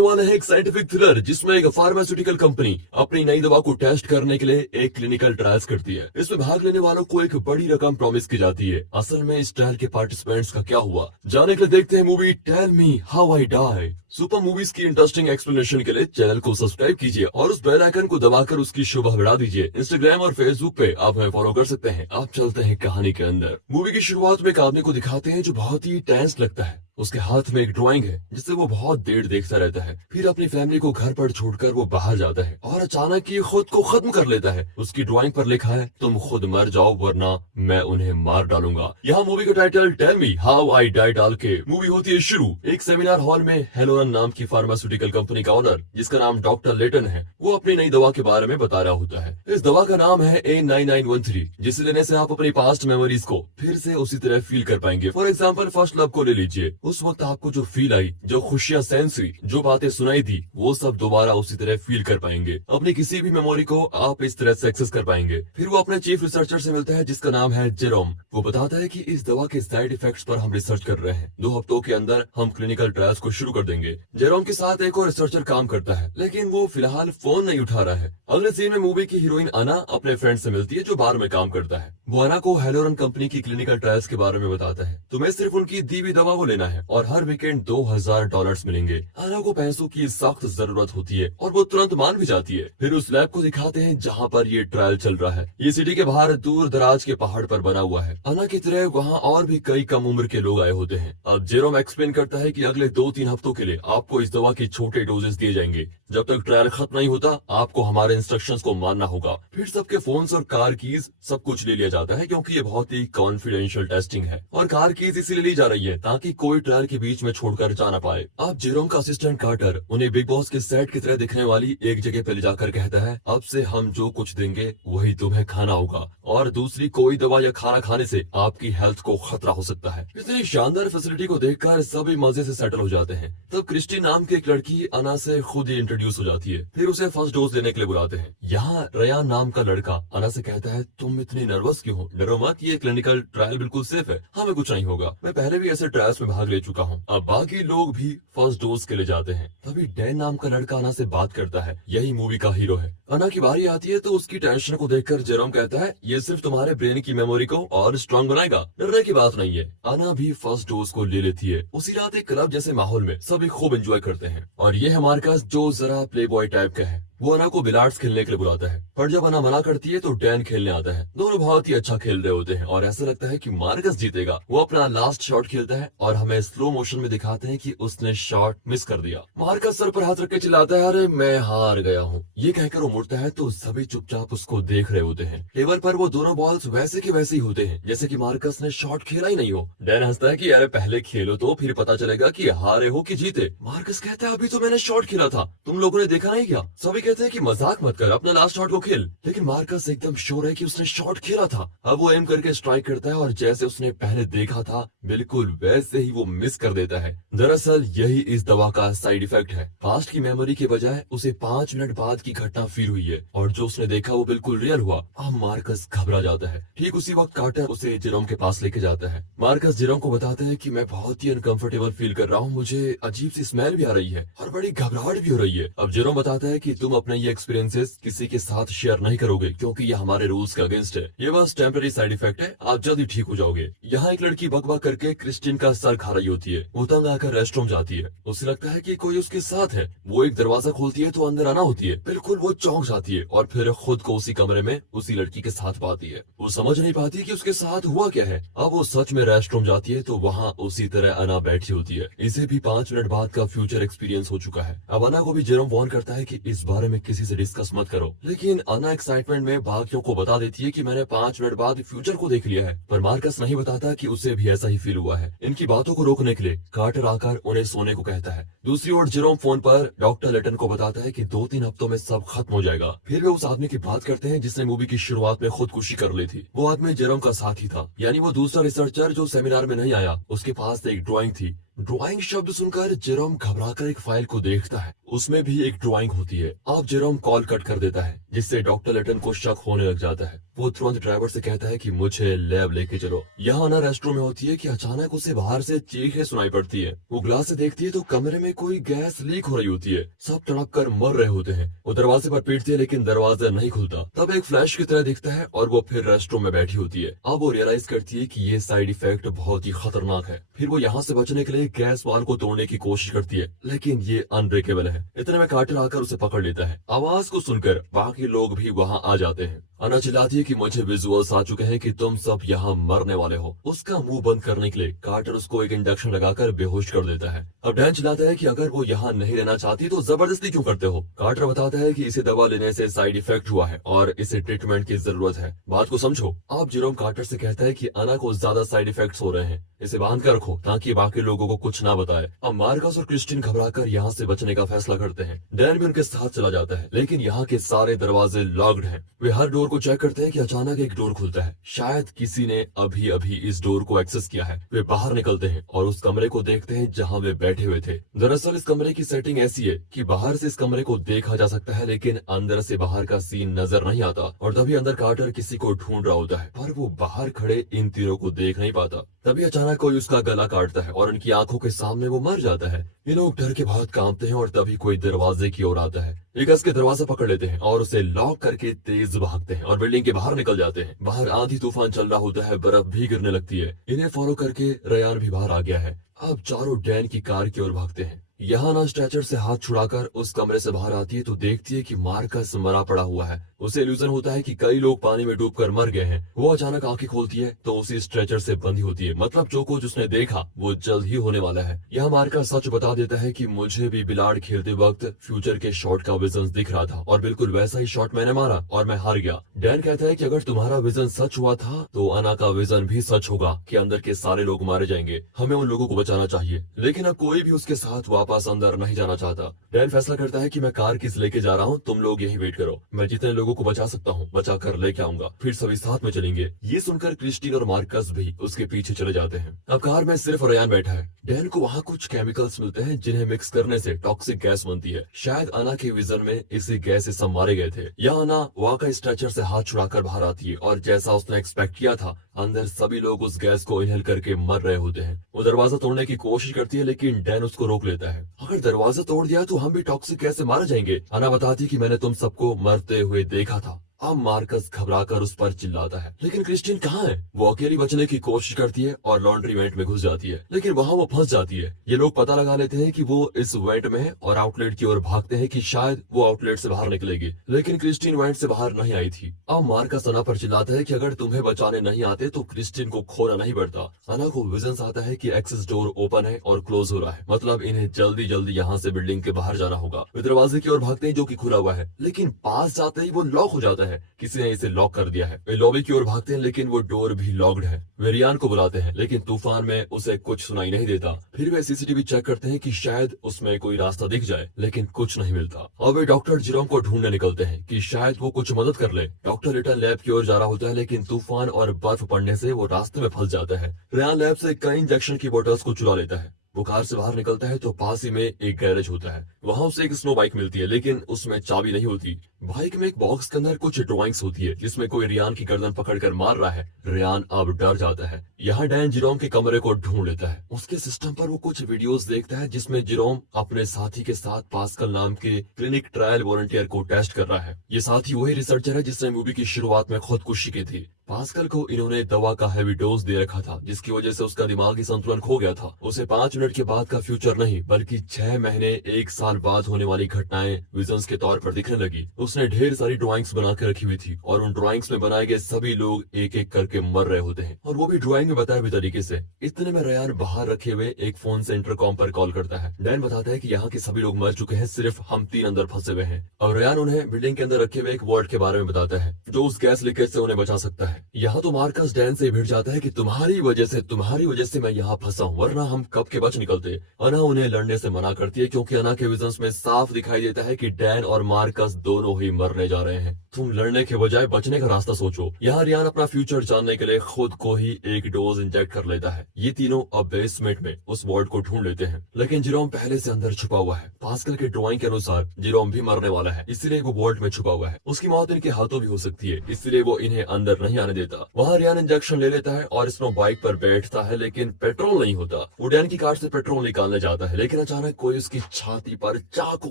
वाला है एक साइंटिफिक थ्रिलर जिसमें एक फार्मास्यूटिकल कंपनी अपनी नई दवा को टेस्ट करने के लिए एक क्लिनिकल ट्रायल्स करती है। इसमें भाग लेने वालों को एक बड़ी रकम प्रॉमिस की जाती है। असल में इस ट्रायल के पार्टिसिपेंट्स का क्या हुआ, जाने के लिए देखते हैं movie tell me how I die. Super movies की इंटरेस्टिंग एक्सप्लेनेशन के लिए चैनल को सब्सक्राइब कीजिए और उस बेल आइकन को दबाकर उसकी शोभा बढ़ा दीजिए। इंस्टाग्राम और फेसबुक पे आप हमें फॉलो कर सकते हैं। आप चलते हैं कहानी के अंदर। मूवी की शुरुआत में एक आदमी को दिखाते हैं जो बहुत ही टेंस लगता है। उसके हाथ में एक ड्राइंग है जिससे वो बहुत देर देखता रहता है। फिर अपनी फैमिली को घर पर छोड़कर वो बाहर जाता है और अचानक ही खुद को खत्म कर लेता है। उसकी ड्राइंग पर लिखा है, तुम खुद मर जाओ वरना मैं उन्हें मार डालूंगा। यहाँ मूवी का title tell me how I die डाल के मूवी होती है शुरू। एक सेमिनार हॉल में हेलोरन नाम की फार्मास्यूटिकल कंपनी का ओनर, जिसका नाम डॉक्टर लेटन है, वो अपनी नई दवा के बारे में बता रहा होता है। इस दवा का नाम है A9913, जिसे लेने से आप अपनी पास्ट मेमोरीज को फिर से उसी तरह फील कर पाएंगे। फॉर एग्जाम्पल फर्स्ट लव को ले लीजिए। उस वक्त आपको जो फील आई, जो खुशियां सेंस हुई, जो बातें सुनाई थी, वो सब दोबारा उसी तरह फील कर पाएंगे। अपनी किसी भी मेमोरी को आप इस तरह से एक्सेस कर पाएंगे। फिर वो अपने चीफ रिसर्चर से मिलता है जिसका नाम है जेरोम। वो बताता है कि इस दवा के साइड इफेक्ट्स पर हम रिसर्च कर रहे हैं। 2 हफ्तों के अंदर हम क्लिनिकल ट्रायल्स को शुरू कर देंगे। जेरोम के साथ एक और रिसर्चर काम करता है, लेकिन वो फिलहाल फोन नहीं उठा रहा है। अगले सीन में मूवी की हीरोइन अना अपने फ्रेंड से मिलती है जो बार में काम करता है। वो अना को हेलोरन कंपनी की क्लिनिकल ट्रायल्स के बारे में बताता है। तुम्हें सिर्फ उनकी दी हुई दवा को लेना है और हर वीकेंड $2000 मिलेंगे। अना को पैसों की सख्त जरूरत होती है और वो तुरंत मान भी जाती है। फिर उस लैब को दिखाते हैं जहाँ पर ये ट्रायल चल रहा है। ये सिटी के बाहर दूर दराज के पहाड़ पर बना हुआ है। अना की तरह वहाँ और भी कई कम उम्र के लोग आए होते हैं। अब जेरोम एक्सप्लेन करता है कि अगले 2-3 हफ्तों के लिए आपको इस दवा के छोटे डोजेस दिए जाएंगे। जब तक ट्रायल खत्म नहीं होता आपको हमारे इंस्ट्रक्शंस को मानना होगा। फिर सबके फोन्स और कार कीज सब कुछ ले लिया जाता है क्योंकि ये बहुत ही कॉन्फिडेंशियल टेस्टिंग है। और कार कीज इसीलिए ली जा रही है ताकि कोई ट्रायल के बीच में छोड़कर जा ना पाए। अब जेरोम का असिस्टेंट कार्टर उन्हें बिग बॉस के सेट की तरह दिखने वाली एक जगह पे ले जाकर कहता है, अब से हम जो कुछ देंगे वही तुम्हें खाना होगा और दूसरी कोई दवा या खाना खाने से आपकी हेल्थ को खतरा हो सकता है। इतनी शानदार फैसिलिटी को देखकर सभी मजे से सेटल हो जाते हैं। तब क्रिस्टी नाम की एक लड़की अना से खुद ही इंट्रोड्यूस हो जाती है। फिर उसे फर्स्ट डोज लेने के लिए बुलाते हैं। यहाँ रयान नाम का लड़का अना से कहता है, तुम इतनी नर्वस क्यों हो? डरो मत, ये क्लिनिकल ट्रायल बिल्कुल सेफ है, हमें कुछ नहीं होगा। मैं पहले भी ऐसे ट्रायल्स में भाग ले चुका हूँ। अब बाकी लोग भी फर्स्ट डोज के लिए जाते हैं। तभी डैन नाम का लड़का अना से बात करता है। यही मूवी का हीरो है। अना की बारी आती है तो उसकी टेंशन को देखकर जेरोम कहता है, ये सिर्फ तुम्हारे ब्रेन की मेमोरी को और स्ट्रांग बनाएगा, डरने की बात नहीं है। अना भी फर्स्ट डोज को ले लेती है। उसी रात एक क्लब जैसे माहौल में सभी खूब एंजॉय करते हैं। और ये है मार्कस जो जरा प्ले बॉय टाइप का है। वो अना को बिलार्ड्स खेलने के लिए बुलाता है, पर जब अना मना करती है तो डैन खेलने आता है। दोनों बहुत ही अच्छा खेल रहे होते हैं और ऐसा लगता है कि मार्कस जीतेगा। वो अपना लास्ट शॉट खेलता है और हमें स्लो मोशन में दिखाते हैं कि उसने शॉट मिस कर दिया। मार्कस सर पर हाथ रख के चिल्लाता है, अरे मैं हार गया हूँ। ये कहकर वो मुड़ता है तो सभी चुपचाप उसको देख रहे होते हैं। टेबल पर वो दोनों बॉल्स वैसे के वैसे ही होते हैं जैसे कि मार्कस ने शॉट खेला ही नहीं हो। डैन हंसता है कि अरे पहले खेलो तो फिर पता चलेगा कि हारे हो कि जीते। मार्कस कहता है, अभी तो मैंने शॉट खेला था, तुम लोगों ने देखा नहीं क्या? सभी कहते हैं कि मजाक मत कर, अपना लास्ट शॉट को खेल। लेकिन मार्कस एकदम श्योर है कि उसने शॉट खेला था। अब वो एम करके स्ट्राइक करता है और जैसे उसने पहले देखा था बिल्कुल वैसे ही वो मिस कर देता है। दरअसल यही इस दवा का साइड इफेक्ट है। पास्ट की मेमोरी के बजाय उसे 5 मिनट बाद की घटना फील हुई है और जो उसने देखा वो बिल्कुल रियल हुआ। अब मार्कस घबरा जाता है। ठीक उसी वक्त कार्टर उसे जेरोम के पास लेके जाता है। मार्कस जेरोम को बताता है कि मैं बहुत ही अनकंफर्टेबल फील कर रहा हूँ, मुझे अजीब सी स्मेल भी आ रही है और बड़ी घबराहट भी हो रही है। अब जेरोम बताता है कि तुम अपने ये एक्सपीरियंसेस किसी के साथ शेयर नहीं करोगे क्योंकि ये हमारे रूल्स के अगेंस्ट है। ये बस टेम्पररी साइड इफेक्ट है, आप जल्दी ठीक हो जाओगे। यहाँ एक लड़की बकबक करके क्रिस्टिन का सर खा रही होती है। वो तंग आकर रेस्टरूम जाती है। उसे लगता है कि कोई उसके साथ है। वो एक दरवाजा खोलती है तो अंदर आना होती है। बिल्कुल वो चौंक जाती है और फिर खुद को उसी कमरे में उसी लड़की के साथ पाती है। वो समझ नहीं पाती कि उसके साथ हुआ क्या है। अब वो सच में रेस्टरूम जाती है तो वहाँ उसी तरह अना बैठी होती है। इसे भी 5 मिनट बाद का फ्यूचर एक्सपीरियंस हो चुका है। अब अना को भी जेरोम वार्न करता है कि इस बारे में किसी से डिस्कस मत करो। लेकिन अना एक्साइटमेंट में बाकियों को बता देती है कि मैंने 5 मिनट बाद फ्यूचर को देख लिया है। पर मार्कस नहीं बताता कि उसे भी ऐसा ही फील हुआ है। इनकी बातों को रोकने के लिए कार्टर आकर उन्हें सोने को कहता है। दूसरी ओर जेरोम फोन पर डॉक्टर लेटन को बताता है कि 2-3 हफ्तों में सब खत्म हो जाएगा। फिर वे उस आदमी की बात करते हैं जिसने मूवी की शुरुआत में खुदकुशी कर ली थी। वो आदमी जेरोम का साथी था, यानी वो दूसरा रिसर्चर जो सेमिनार में नहीं आया। उसके पास एक ड्राइंग थी। ड्राइंग शब्द सुनकर जेरोम घबराकर एक फाइल को देखता है। उसमें भी एक ड्राइंग होती है। अब जेरोम कॉल कट कर देता है जिससे डॉक्टर लेटन को शक होने लग जाता है। वो तुरंत ड्राइवर से कहता है कि मुझे लैब लेके चलो। यहाँ आना रेस्टरूम में होती है कि अचानक उसे बाहर से चीखें सुनाई पड़ती है। वो ग्लास से देखती है तो कमरे में कोई गैस लीक हो रही होती है। सब तड़प कर मर रहे होते हैं। वो दरवाजे पर पीटती है लेकिन दरवाजा नहीं खुलता। तब एक फ्लैश की तरह दिखता है और वो फिर रेस्टरूम में बैठी होती है। अब वो रियलाइज करती है कि ये साइड इफेक्ट बहुत ही खतरनाक है। फिर वो यहाँ से बचने के लिए गैस वाल को तोड़ने की कोशिश करती है लेकिन ये अनब्रेकेबल है। इतने में कार्टर आकर उसे पकड़ लेता है। आवाज को सुनकर बाकी लोग भी वहाँ आ जाते हैं। अना चिल्लाती है कि मुझे विजुअल्स आ चुके हैं कि तुम सब यहाँ मरने वाले हो। उसका मुंह बंद करने के लिए कार्टर उसको एक इंजेक्शन लगाकर बेहोश कर देता है। अब डैन चिल्लाता है कि अगर वो यहाँ नहीं रहना चाहती तो जबरदस्ती क्यों करते हो। कार्टर बताता है कि इसे दवा लेने से साइड इफेक्ट हुआ है और इसे ट्रीटमेंट की जरूरत है। बात को समझो। अब जेरोम कार्टर से कहता है कि अना को ज्यादा साइड इफेक्ट्स हो रहे हैं, इसे बांध कर रखो ताकि बाकी लोगों को कुछ ना बताए। अब मार्कस और क्रिस्टिन घबराकर यहाँ से बचने का फैसला करते हैं। डैन भी उनके साथ चला जाता है लेकिन यहाँ के सारे दरवाजे लॉक्ड हैं। वे हर डोर को चेक करते हैं कि अचानक एक डोर खुलता है। शायद किसी ने अभी अभी इस डोर को एक्सेस किया है। वे बाहर निकलते हैं और उस कमरे को देखते हैं जहाँ वे बैठे हुए थे। दरअसल इस कमरे की सेटिंग ऐसी है कि बाहर से इस कमरे को देखा जा सकता है लेकिन अंदर से बाहर का सीन नजर नहीं आता। और तभी अंदर कार्टर किसी को ढूंढ रहा होता है पर वो बाहर खड़े इन तीनों को देख नहीं पाता। तभी अचानक कोई उसका गला काटता है और उनकी आंखों के सामने वो मर जाता है। ये लोग डर के बहुत कांपते हैं और तभी कोई दरवाजे की ओर आता है। एक कस के दरवाजा पकड़ लेते हैं और उसे लॉक करके तेज भागते हैं और बिल्डिंग के बाहर निकल जाते हैं। बाहर आंधी तूफान चल रहा होता है, बर्फ भी गिरने लगती है। इन्हें फॉलो करके रयान भी बाहर आ गया है। अब चारों डैन की कार की ओर भागते हैं। यहाँ ना स्ट्रेचर से हाथ छुड़ाकर उस कमरे से बाहर आती है तो देखती है कि मार्कस मरा पड़ा हुआ है। उसे इल्यूजन होता है कि कई लोग पानी में डूबकर मर गए हैं। वो अचानक आंखें खोलती है तो उसी स्ट्रेचर से बंधी होती है। मतलब जो कुछ उसने देखा वो जल्द ही होने वाला है। यहाँ मार्कस सच बता देता है कि मुझे भी बिलाड़ खेलते वक्त फ्यूचर के शॉट का विजन दिख रहा था और बिल्कुल वैसा ही शॉट मैंने मारा और मैं हार गया। डैन कहता है कि अगर तुम्हारा विजन सच हुआ था तो अना का विजन भी सच होगा कि अंदर के सारे लोग मारे जाएंगे। हमें उन लोगों को बचाना चाहिए लेकिन अब कोई भी उसके साथ वापस अंदर नहीं जाना चाहता। डैन फैसला करता है कि मैं कार किस लेके जा रहा हूँ, तुम लोग यही वेट करो, मैं जितने लोगों को बचा सकता हूँ बचा कर लेके आऊंगा, फिर सभी साथ में चलेंगे। ये सुनकर क्रिस्टीन और मार्कस भी उसके पीछे चले जाते हैं। अब कार में सिर्फ रयान बैठा है। डैन को वहाँ कुछ केमिकल्स मिलते हैं जिन्हें मिक्स करने से टॉक्सिक गैस बनती है। शायद अना के विजन में इसी गैस से सब मारे गए थे। यहाँ अना वहाँ का स्ट्रेचर से हाथ छुड़ाकर बाहर आती है और जैसा उसने एक्सपेक्ट किया था अंदर सभी लोग उस गैस को इनहेल करके मर रहे होते हैं। वो दरवाजा तोड़ने की कोशिश करती है लेकिन डैन उसको रोक लेता है। अगर दरवाजा तोड़ दिया तो हम भी टॉक्सिक गैस से मारे जाएंगे। अना बताती कि मैंने तुम सबको मरते हुए देखा था। अब मार्कस घबराकर उस पर चिल्लाता है लेकिन क्रिस्टीन कहाँ है। वो अकेली बचने की कोशिश करती है और लॉन्ड्री वेंट में घुस जाती है लेकिन वहाँ वो फंस जाती है। ये लोग पता लगा लेते हैं कि वो इस वेंट में है और आउटलेट की ओर भागते हैं कि शायद वो आउटलेट से बाहर निकलेगी लेकिन क्रिस्टीन वेंट से बाहर नहीं आई थी। अब मार्कस अना पर चिल्लाता है कि अगर तुम्हें बचाने नहीं आते तो क्रिस्टीन को खोना नहीं पड़ता। अना को विजन आता है कि एक्सेस डोर ओपन है और क्लोज हो रहा है, मतलब इन्हें जल्दी जल्दी यहाँ से बिल्डिंग के बाहर जाना होगा। वे दरवाजे की ओर भागते हैं जो कि खुला हुआ है लेकिन पास जाते ही वो लॉक हो जाता है। किसी ने इसे लॉक कर दिया है। वे लॉबी की ओर भागते हैं लेकिन वो डोर भी लॉक्ड है। वे रियान को बुलाते हैं लेकिन तूफान में उसे कुछ सुनाई नहीं देता। फिर वे सीसीटीवी चेक करते हैं कि शायद उसमें कोई रास्ता दिख जाए लेकिन कुछ नहीं मिलता। अब वे डॉक्टर जेरोम को ढूंढने निकलते हैं कि शायद वो कुछ मदद कर ले। डॉक्टर रिटर्न लैब की ओर जा रहा होता है लेकिन तूफान और बर्फ पड़ने से वो रास्ते में फंस जाता है। रियान लैब से कई इंजेक्शन की बोतल्स को चुरा लेता है। वो कार से बाहर निकलता है तो पास ही में एक गैरेज होता है। वहाँ उसे एक स्नो बाइक मिलती है लेकिन उसमें चाबी नहीं होती। बाइक में एक बॉक्स के अंदर कुछ ड्राइंग्स होती है जिसमें कोई रियान की गर्दन पकड़कर मार रहा है। रियान अब डर जाता है। यहाँ डैन जेरोम के कमरे को ढूंढ लेता है। उसके सिस्टम पर वो कुछ वीडियोस देखता है जिसमें जेरोम अपने साथी के साथ पास्कल नाम के क्लिनिक ट्रायल वॉलंटियर को टेस्ट कर रहा है। ये साथी वही रिसर्चर है जिसने मूवी की शुरुआत में खुदकुशी की थी। पास्कल को इन्होंने दवा का हैवी डोज दे रखा था जिसकी वजह से उसका दिमागी संतुलन खो गया था। उसे 5 मिनट के बाद का फ्यूचर नहीं बल्कि 6 महीने 1 साल बाद होने वाली घटनाएं विजन्स के तौर पर दिखने लगी। उसने ढेर सारी ड्राइंग्स बना के रखी हुई थी और उन ड्राइंग्स में बनाए गए सभी लोग एक एक करके मर रहे होते हैं और वो भी ड्राइंग में बताए हुए तरीके से। इतने में रयान बाहर रखे हुए एक फोन से इंटरकॉम पर कॉल करता है। डैन बताता है कि यहाँ के सभी लोग मर चुके हैं, सिर्फ हम 3 अंदर फंसे हुए हैं। और रयान उन्हें बिल्डिंग के अंदर रखे हुए एक वार्ड के बारे में बताता है जो उस गैस लीकेज से उन्हें बचा सकता है। है। यहाँ तो मार्कस डैन से भिड़ जाता है कि तुम्हारी वजह से मैं यहाँ फंसा हूँ, वरना हम कब के बच निकलते। अना उन्हें लड़ने से मना करती है क्योंकि अना के विजन्स में साफ दिखाई देता है कि डैन और मार्कस दोनों ही मरने जा रहे हैं। तुम लड़ने के बजाय बचने का रास्ता सोचो। यहाँ रियान अपना फ्यूचर जानने के लिए खुद को ही एक डोज इंजेक्ट कर लेता है। ये तीनों अब बेसमेंट में उस वार्ड को ढूंढ लेते हैं, लेकिन जेरोम पहले से अंदर छुपा हुआ है। पास्कल के ड्राइंग के अनुसार जेरोम भी मरने वाला है, इसलिए वो वार्ड में छुपा हुआ है। उसकी मौत इनके हाथों भी हो सकती है, इसलिए वो इन्हें अंदर नहीं आने देता। वहाँ रियान इंजेक्शन ले लेता है और स्नो बाइक पर बैठता है, लेकिन पेट्रोल नहीं होता। वो डैन की कार से पेट्रोल निकालने जाता है, लेकिन अचानक कोई उसकी छाती पर चाकू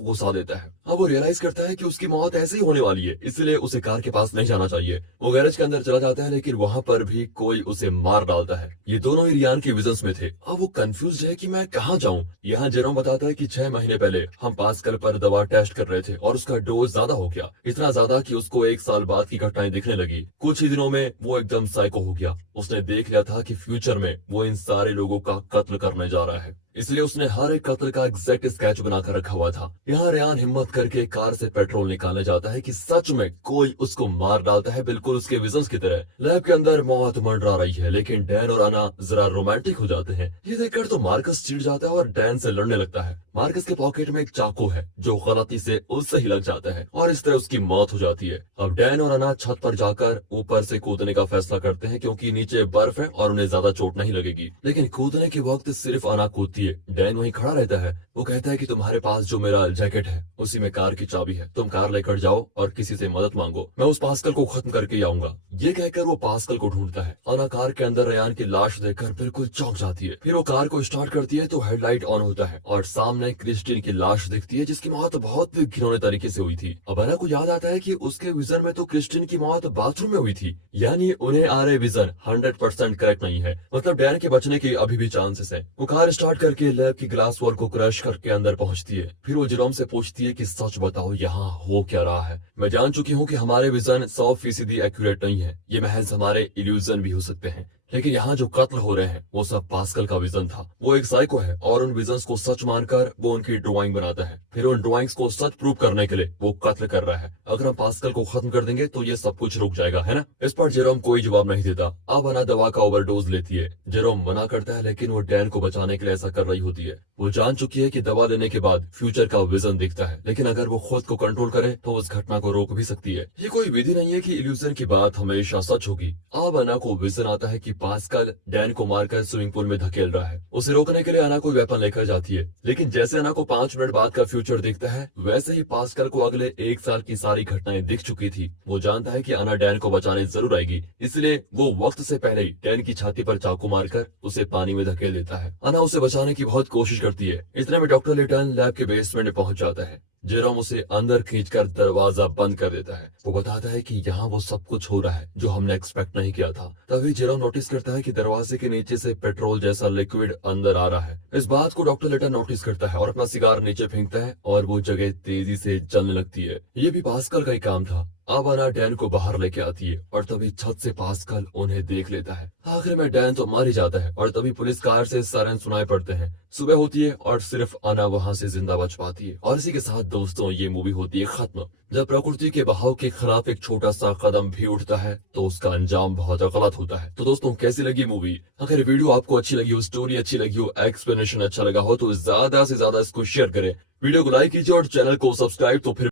घुसा देता है। अब वो रियलाइज करता है कि उसकी मौत ऐसे ही होने वाली है, इसलिए उसे कार के पास नहीं जाना चाहिए। वो गैरेज के अंदर चला जाता है, लेकिन वहाँ पर भी कोई उसे मार डालता है। ये दोनों ही रियान के विजन्स में थे। अब वो कंफ्यूज है कि मैं कहाँ जाऊँ। यहाँ जेरोम बताता है कि 6 महीने पहले हम पास्कल पर दवा टेस्ट कर रहे थे और उसका डोज ज्यादा हो गया, इतना ज्यादा कि उसको 1 साल बाद की घटनाएं दिखने लगी। कुछ ही दिनों में वो एकदम साइको हो गया। उसने देख लिया था कि फ्यूचर में वो इन सारे लोगों का कत्ल करने जा रहा है, इसलिए उसने हर एक कत्ल का एग्जैक्ट स्केच बनाकर रखा हुआ था। यहाँ रियान हिम्मत करके कार से पेट्रोल निकालने जाता है कि सच में कोई उसको मार डालता है, बिल्कुल उसके विजन्स की तरह। लैब के अंदर मौत मंडरा रही है, लेकिन डैन और अना जरा रोमांटिक हो जाते हैं। ये देखकर तो मार्कस चिढ़ जाता है और डैन से लड़ने लगता है। मार्कस के पॉकेट में एक चाकू है जो गलती से उससे ही लग जाता है और इस तरह उसकी मौत हो जाती है। अब डैन और अना छत पर जाकर ऊपर से कूदने का फैसला करते हैं क्योंकि नीचे बर्फ है और उन्हें ज्यादा चोट नहीं लगेगी। लेकिन कूदने के वक्त सिर्फ अना कूदती है, डैन वहीं खड़ा रहता है। वो कहता है कि तुम्हारे पास जो मेरा जैकेट है उसी में कार की चाबी है, तुम कार लेकर जाओ और किसी से मदद मांगो, मैं उस पास्कल को खत्म करके आऊंगा। ये कहकर वो पास्कल को ढूंढता है। अना कार के अंदर रियान की लाश देखकर बिल्कुल चौंक जाती है। फिर वो कार को स्टार्ट करती है तो हेडलाइट ऑन होता है और सामने क्रिस्टीन की लाश दिखती है, जिसकी मौत बहुत घिनौने तरीके से हुई थी। अब अना को याद आता है कि उसके विजन में तो क्रिस्टीन की मौत बाथरूम में हुई थी, यानी उन्हें आ रहे विजन 100% करेक्ट नहीं है। मतलब डैन के बचने के अभी भी चांसेस है। वो कार स्टार्ट करके लैब की ग्लास वॉल को क्रश करके अंदर पहुंचती है। फिर वो जेरोम से पूछती है कि सच बताओ यहाँ हो क्या रहा है। मैं जान चुकी हूँ कि हमारे विजन 100% एक्यूरेट नहीं है, ये महज हमारे इल्यूजन भी हो सकते हैं, लेकिन यहाँ जो कत्ल हो रहे हैं वो सब पास्कल का विजन था। वो एक साइको है और उन विजन्स को सच मानकर वो उनकी ड्राइंग बनाता है। फिर उन ड्राइंग्स को सच प्रूव करने के लिए वो कत्ल कर रहा है। अगर हम पास्कल को खत्म कर देंगे तो ये सब कुछ रुक जाएगा, है ना। इस पर जेरोम कोई जवाब नहीं देता। अब अना दवा का ओवरडोज लेती है। जेरोम मना करता है, लेकिन वो डैन को बचाने के लिए ऐसा कर रही होती है। वो जान चुकी है कि दवा लेने के बाद फ्यूचर का विजन दिखता है, लेकिन अगर वो खुद को कंट्रोल करे तो उस घटना को रोक भी सकती है। ये कोई विधि नहीं है कि इल्यूजन की बात हमेशा सच होगी। अब अना को विजन आता है कि पास्कल डैन को मारकर स्विमिंग पूल में धकेल रहा है। उसे रोकने के लिए अना कोई वेपन लेकर जाती है, लेकिन जैसे अना को 5 मिनट बाद का फ्यूचर दिखता है, वैसे ही पास्कल को अगले 1 साल की सारी घटनाएं दिख चुकी थी। वो जानता है कि अना डैन को बचाने जरूर आएगी, इसलिए वो वक्त से पहले ही डैन की छाती पर चाकू मारकर उसे पानी में धकेल देता है। अना उसे बचाने की बहुत कोशिश करती है। इतने में डॉक्टर लिटन लैब के बेसमेंट में पहुंच जाता है। जेरोम उसे अंदर खींचकर दरवाजा बंद कर देता है। वो बताता है कि यहाँ वो सब कुछ हो रहा है जो हमने एक्सपेक्ट नहीं किया था। तभी जेरोम नोटिस करता है कि दरवाजे के नीचे से पेट्रोल जैसा लिक्विड अंदर आ रहा है। इस बात को डॉक्टर लेटर नोटिस करता है और अपना सिगार नीचे फेंकता है और वो जगह तेजी से जलने लगती है। ये भी पास्कल का ही काम था। अब अना डैन को बाहर लेके आती है और तभी छत से पास्कल उन्हें देख लेता है। आखिर में डैन तो मर ही जाता है और तभी पुलिस कार से सायरन सुनाई पड़ते हैं। सुबह होती है और सिर्फ अना वहां से जिंदा बच पाती है। और इसी के साथ दोस्तों ये मूवी होती है खत्म। जब प्रकृति के बहाव के खिलाफ एक छोटा सा कदम भी उठता है तो उसका अंजाम बहुत गलत होता है। तो दोस्तों कैसी लगी मूवी? अगर वीडियो आपको अच्छी लगी हो, स्टोरी अच्छी लगी हो, एक्सप्लेनेशन अच्छा लगा हो तो ज्यादा से ज्यादा इसको शेयर करें, वीडियो को लाइक कीजिए और चैनल को सब्सक्राइब तो फिर